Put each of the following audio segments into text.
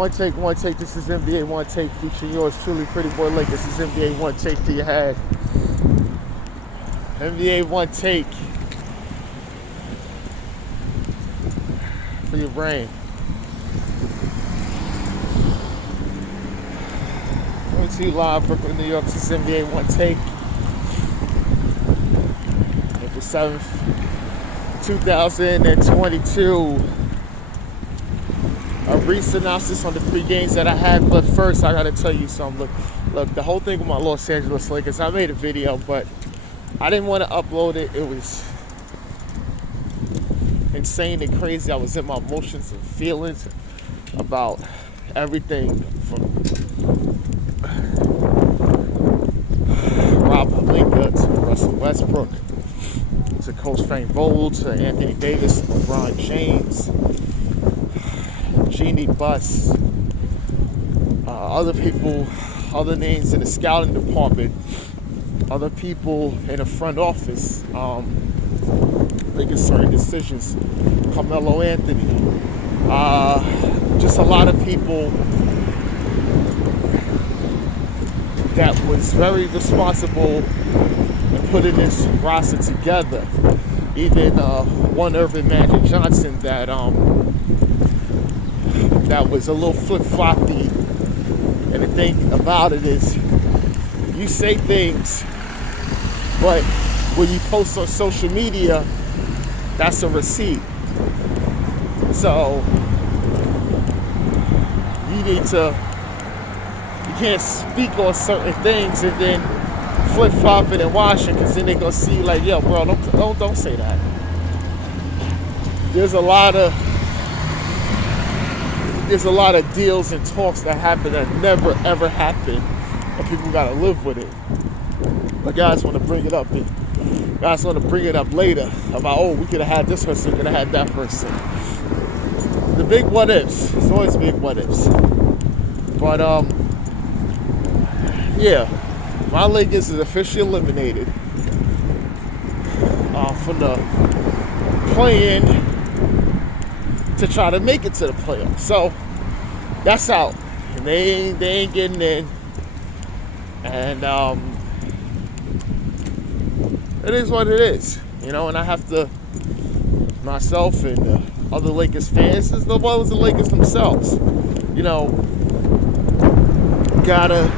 One take. This is NBA One Take featuring yours truly, Pretty Boy Lake. This is NBA One Take for your head. NBA One Take for your brain. Coming to you live, Brooklyn, New York. This is NBA One Take. April 7th, 2022. A brief synopsis on the 3 games that I had, but first I gotta tell you something. Look, the whole thing with my Los Angeles Lakers, I made a video, but I didn't want to upload it. It was insane and crazy. I was in my emotions and feelings about everything from Rob Pelinka to Russell Westbrook to Coach Frank Vogel to Anthony Davis, LeBron James, Jeannie Buss, other people, other names in the scouting department, other people in the front office making certain decisions. Carmelo Anthony, just a lot of people that was very responsible in putting this roster together. Even one Irvin Magic Johnson that was a little flip-floppy. And the thing about it is, you say things, but when you post on social media, that's a receipt. So you can't speak on certain things and then flip-flop it and wash it, because then they're gonna see like, yo, bro, don't say that. There's a lot of deals and talks that happen that never ever happen, and people gotta live with it. But guys want to bring it up, and guys want to bring it up later about, oh, we could have had this person, could have had that person. The big what ifs. It's always big what ifs. But yeah, my Lakers is officially eliminated from the play-in to try to make it to the playoffs. So that's out, and they ain't getting in, and it is what it is, you know. And I have to, myself and other Lakers fans, as well as the Lakers themselves, you know, gotta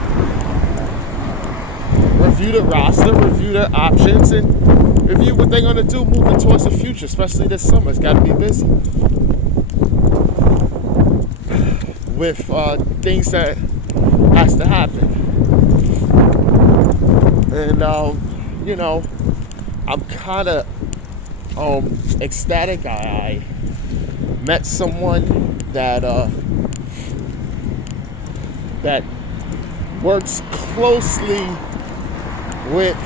review the roster, review their options, and review what they're gonna do moving towards the future, especially this summer. It's gotta be busy with things that has to happen. And you know, I'm kind of ecstatic. I met someone that that works closely with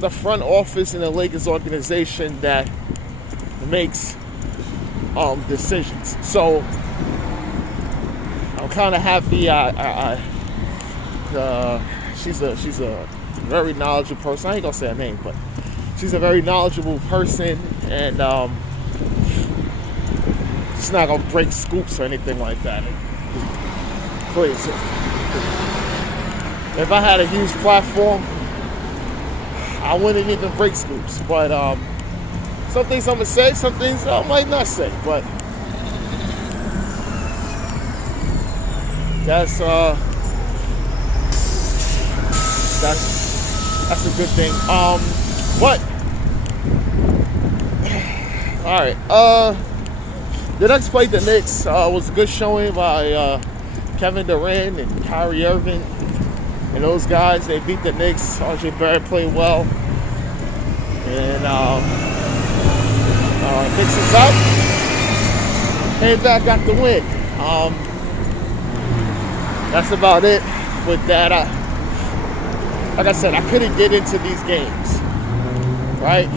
the front office in the Lakers organization that makes decisions. So I'm kind of happy. She's a very knowledgeable person. I ain't gonna say her name, but she's a very knowledgeable person, and she's not gonna break scoops or anything like that. Please, if I had a huge platform, I wouldn't even break scoops. But some things I'm gonna say, some things I might not say. But that's a good thing. But all right. The Knicks played the Knicks. Was a good showing by Kevin Durant and Kyrie Irving and those guys. They beat the Knicks. RJ Barrett played well, and Knicks is up. Came back, got the win. That's about it with that. Like I said, I couldn't get into these games, right?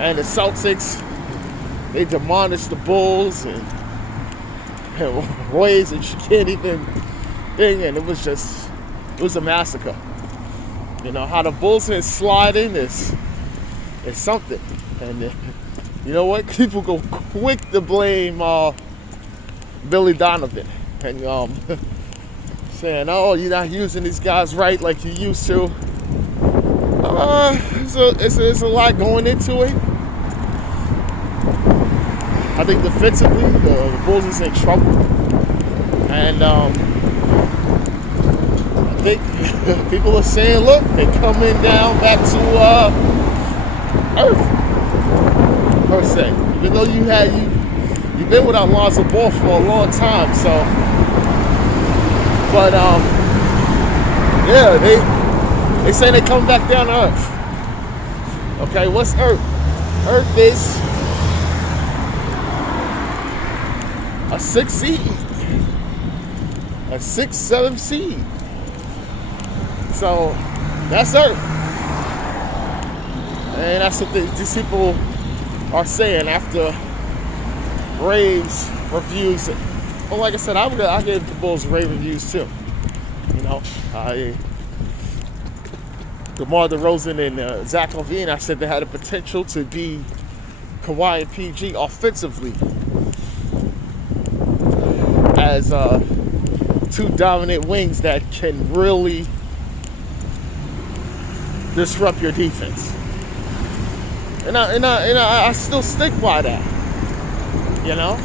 And the Celtics, they demolished the Bulls and ways that you can't even think, and it was a massacre. You know, how the Bulls been sliding is something. And You know what? People go quick to blame Billy Donovan and saying, "Oh, you're not using these guys right like you used to." It's a lot going into it. I think defensively, the Bulls is in trouble, and I think people are saying, "Look, they're coming down back to earth." Per se, even though you've been without Lonzo Ball for a long time, so, but yeah, they say they come back down to earth. Okay, what's earth? Earth is a 6 seed, a 6, 7 seed. So that's earth, and that's what these people are saying after Raves reviews. Well, like I said, I gave the Bulls rave reviews too. You know, DeMar DeRozan and Zach LaVine, I said they had the potential to be Kawhi and PG offensively as two dominant wings that can really disrupt your defense. And I still stick by that, you know?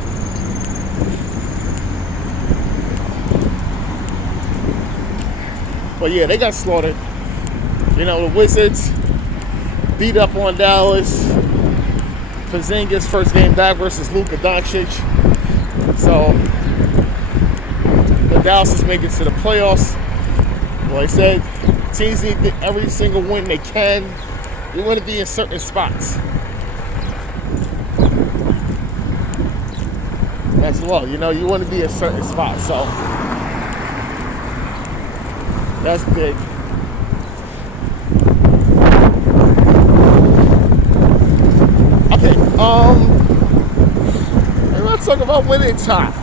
But yeah, they got slaughtered. You know, the Wizards beat up on Dallas. Porzingis' first game back versus Luka Doncic. So, the Dallas is making it to the playoffs. Like I said, teams need every single win they can. You want to be in certain spots as well. You know, you want to be in certain spots. So that's big. Okay. We're gonna talk about Winningtime.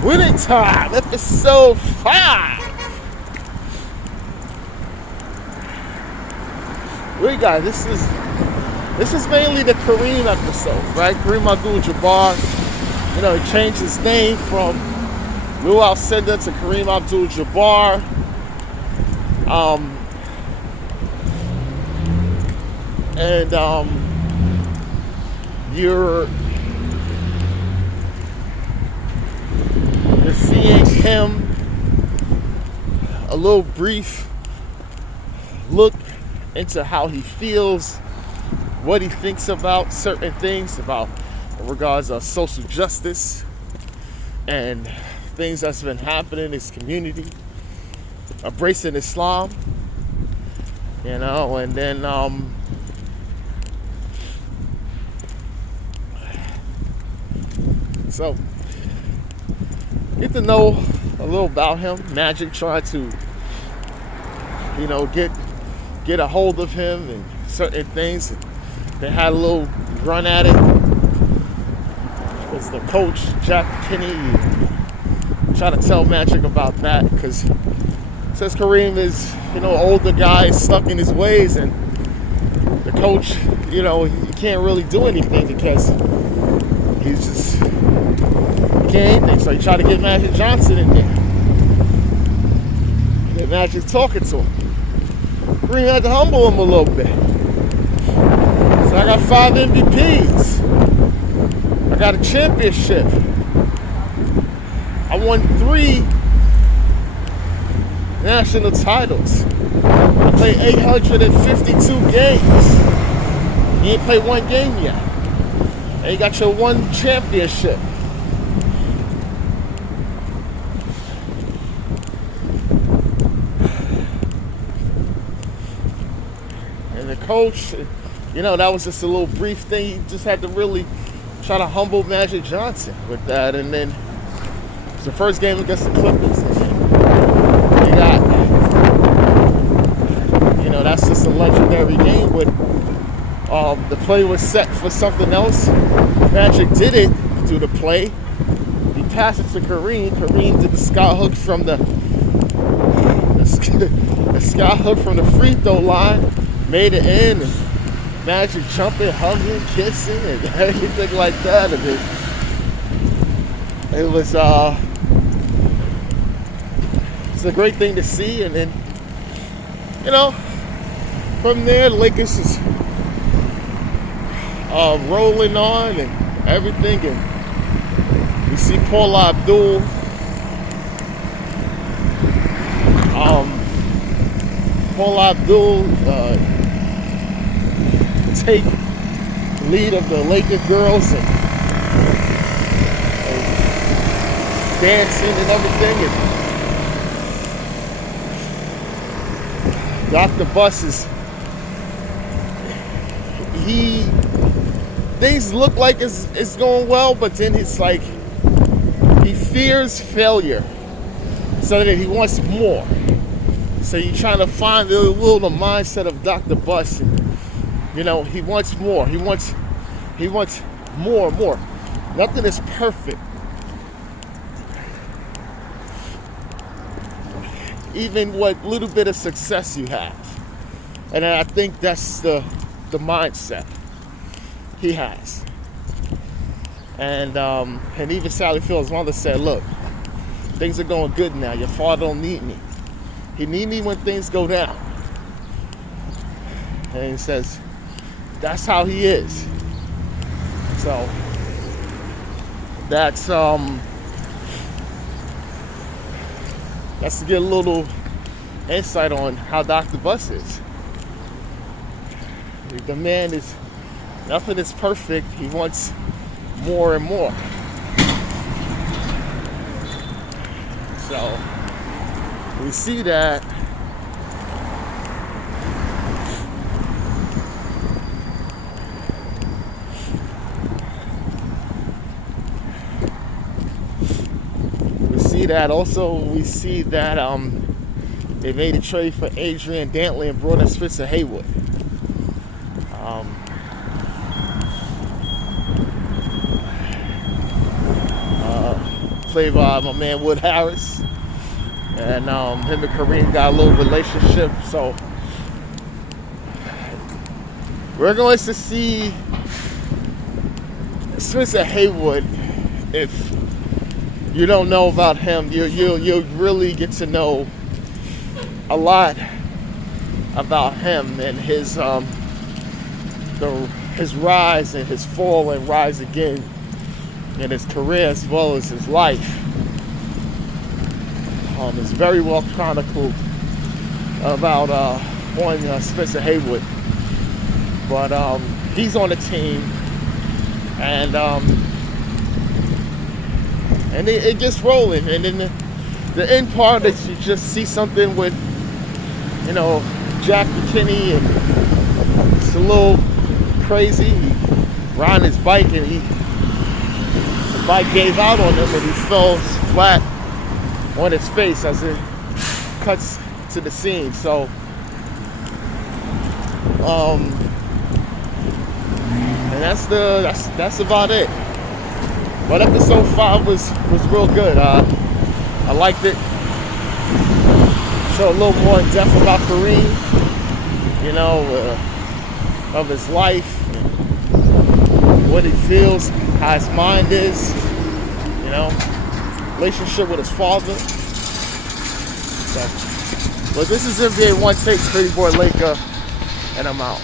Winningtime, episode 5. We got this is mainly the Kareem episode, right? Kareem Abdul-Jabbar, you know, he changed his name from Lou Alcindor to Kareem Abdul-Jabbar. You're seeing him a little brief look into how he feels, what he thinks about certain things, about in regards of social justice and things that's been happening in his community, embracing Islam, you know, and then so get to know a little about him. Magic tried to, you know, get a hold of him and certain things. They had a little run at it. Because the coach, Jack Kinney, tried to tell Magic about that, because says Kareem is, you know, older guy, stuck in his ways, and the coach, you know, he can't really do anything because he's just, he can't anything. So he tried to get Magic Johnson in there. And Magic talking to him. Kareem had to humble him a little bit. So I got 5 MVPs. I got a championship. I won 3 national titles. I played 852 games. You ain't played 1 game yet. And you got your 1 championship. And the coach, you know, that was just a little brief thing. He just had to really try to humble Magic Johnson with that. And then it's the first game against the Clippers. You got, you know, that's just a legendary game. But the play was set for something else. Magic did it through the play. He passed it to Kareem. Kareem did the sky hook from the sky hook from the free throw line, made it in. Magic jumping, hugging, kissing, and everything like that. And it was it's a great thing to see. And then, you know, from there, the Lakers is rolling on and everything. And we see Paula Abdul take lead of the Lakers girls and dancing and everything. And Dr. Buss things look like it's going well, but then it's like he fears failure, so that he wants more. So you're trying to find the mindset of Dr. Buss, and you know, he wants more. He wants more and more. Nothing is perfect. Even what little bit of success you have. And I think that's the mindset he has. And even Sally Field's mother said, look, things are going good now. Your father don't need me. He need me when things go down. And he says, that's how he is. So that's to get a little insight on how Dr. Buss is. The man is, nothing is perfect. He wants more and more. So we see that. Also, we see that they made a trade for Adrian Dantley and brought in Spencer Haywood. Played by my man Wood Harris, and him and Kareem got a little relationship. So we're going to see Spencer Haywood. If you don't know about him, you'll really get to know a lot about him and his rise and his fall and rise again in his career as well as his life. It's very well chronicled about on Spencer Haywood, but he's on the team, and it gets rolling, and then the end part is you just see something with, you know, Jack McKinney, and it's a little crazy. He riding his bike, and the bike gave out on him, and he fell flat on his face as it cuts to the scene. So and that's about it. But episode 5 was real good. I liked it. Showed a little more in depth about Kareem, you know, of his life, what he feels, how his mind is, you know, relationship with his father. So, but this is NBA Onetake, Pretty Boy Laker, and I'm out.